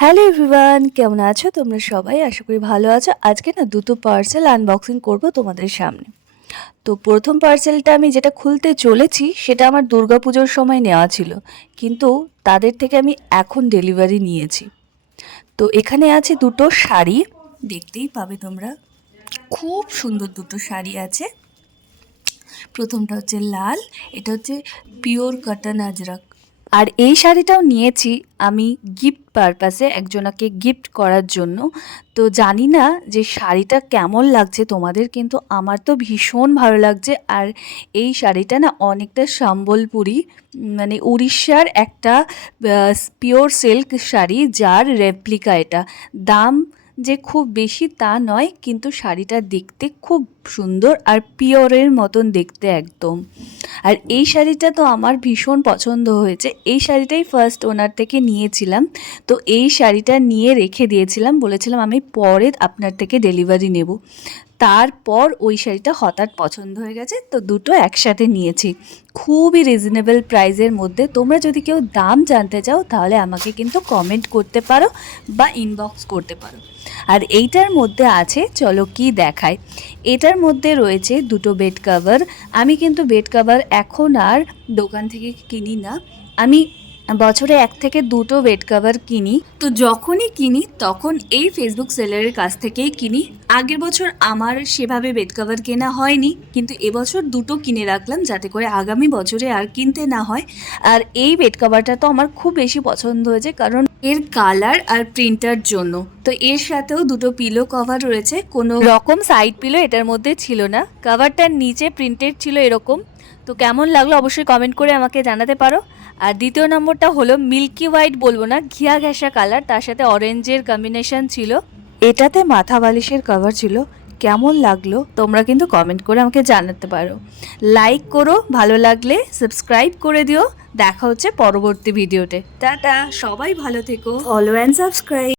Hello everyone, কেমন আছো তোমরা সবাই? আশা করি ভালো আছো। আজকে না দুটো পার্সেল আনবক্সিং করব তোমাদের সামনে। তো প্রথম পার্সেলটা আমি যেটা খুলতে চলেছি সেটা আমার দুর্গাপুজোর সময় নেওয়া ছিল, কিন্তু তাদের থেকে আমি এখন ডেলিভারি নিয়েছি। তো এখানে আছে দুটো শাড়ি, দেখতেই পাবে তোমরা। খুব সুন্দর দুটো শাড়ি আছে। প্রথমটা হচ্ছে লাল, এটা হচ্ছে পিওর কটন আজরাক। আর এই শাড়িটাও নিয়েছি আমি গিফট পারপাসে, একজনাকে গিফট করার জন্য। তো জানি না যে শাড়িটা কেমন লাগছে তোমাদের, কিন্তু আমার তো ভীষণ ভালো লাগছে। আর এই শাড়িটা না অনেকটা সম্বলপুরি, মানে উড়িষ্যার একটা পিওর সিল্ক শাড়ি, যার রেপ্লিকা এটা। দাম যে খুব বেশি তা নয়, কিন্তু শাড়িটা দেখতে খুব সুন্দর আর পিওরের মতন দেখতে একদম। আর এই শাড়িটা তো আমার ভীষণ পছন্দ হয়েছে। এই শাড়িটাই ফার্স্ট ওনার থেকে নিয়েছিলাম। তো এই শাড়িটা নিয়ে রেখে দিয়েছিলাম, বলেছিলাম আমি পরে আপনার থেকে ডেলিভারি নেব। তারপর ওই শাড়িটা হঠাৎ পছন্দ হয়ে গেছে, তো দুটো একসাথে নিয়েছি খুবই রিজনেবল প্রাইসের মধ্যে। তোমরা যদি কেউ দাম জানতে চাও তাহলে আমাকে কিন্তু কমেন্ট করতে পারো বা ইনবক্স করতে পারো। আর এইটার মধ্যে আছে, চলো কি দেখায়। এটার মধ্যে রয়েছে দুটো বেড কভার। আমি কিন্তু বেড কভার এখন আর দোকান থেকে কিনি না, আমি বছরে 1 থেকে 2টো বেড কভার কিনি। তো যখনই কিনি তখন এই ফেসবুক সেলারের কাছ থেকেই কিনি। আগের বছর আমার সেভাবে বেড কভার কেনা হয়নি, কিন্তু এবছর দুটো কিনে রাখলাম যাতে করে আগামী বছরে আর কিনতে না হয়। আর এই বেড কভারটা তো আমার খুব বেশি পছন্দ হয়েছে, কারণ এর কালার আর প্রিন্টার জন্য। তো এর সাথেও দুটো পিলো কভার রয়েছে, কোনো রকম সাইড পিলো এটার মধ্যে ছিল না। কভারটার নিচে প্রিন্টেড ছিল এরকম। তো কেমন লাগলো অবশ্যই কমেন্ট করে আমাকে জানাতে পারো। আর দ্বিতীয় নম্বরটা হলো মিল্কি হোয়াইট বলবো না, ঘিয়া ঘেঁষা কালার, তার সাথে অরেঞ্জের কম্বিনেশন ছিল। এটাতে মাথা বালিশের কভার ছিল। কেমন লাগলো তোমরা কিন্তু কমেন্ট করে আমাকে জানাতে পারো। লাইক করো, ভালো লাগলে সাবস্ক্রাইব করে দিও। দেখা হচ্ছে পরবর্তী ভিডিওতে। টাটা, সবাই ভালো থেকো, ফলো অ্যান্ড সাবস্ক্রাইব।